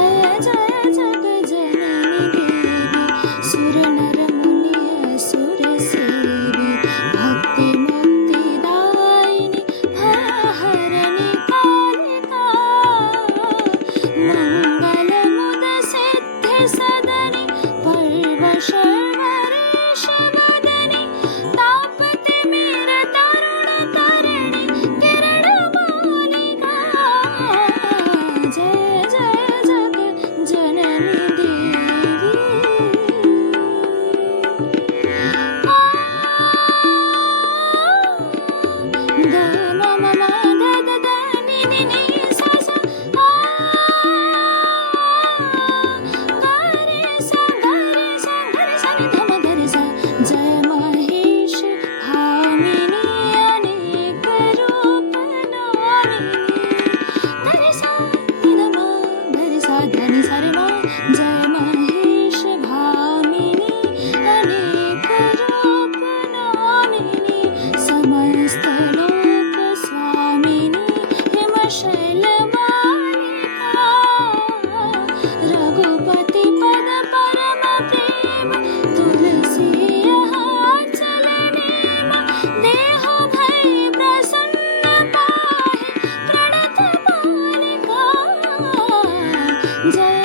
जय जय जगजननी देवी सुरनरमुनिय सुरसेवी भक्ति मुक्तिदायिनी भयहरणि कालिका मंगलमुद सिद्धि सदनि पर्वशर्वरीश वदनि तापतिमिर तरुण तरणि किरणमालिका जय जय जगजननी देवी ग म म म ध ध ध नि नि नि सा सा ग रे सा नि ध म ग रे सा जय महेश भामिनी अनेक रूप नामिनी ध रे सा नि ध म ग रे सा ध नि सा रे म जय महेश भामिनी अनेक रूप नामिनी समस्त लोक स्वामिनी हिमशैल मालिका रघुपति पद परम प्रेम तुलसी चल नेम देह भय प्रसन्न पाहि प्रणत बालिका जय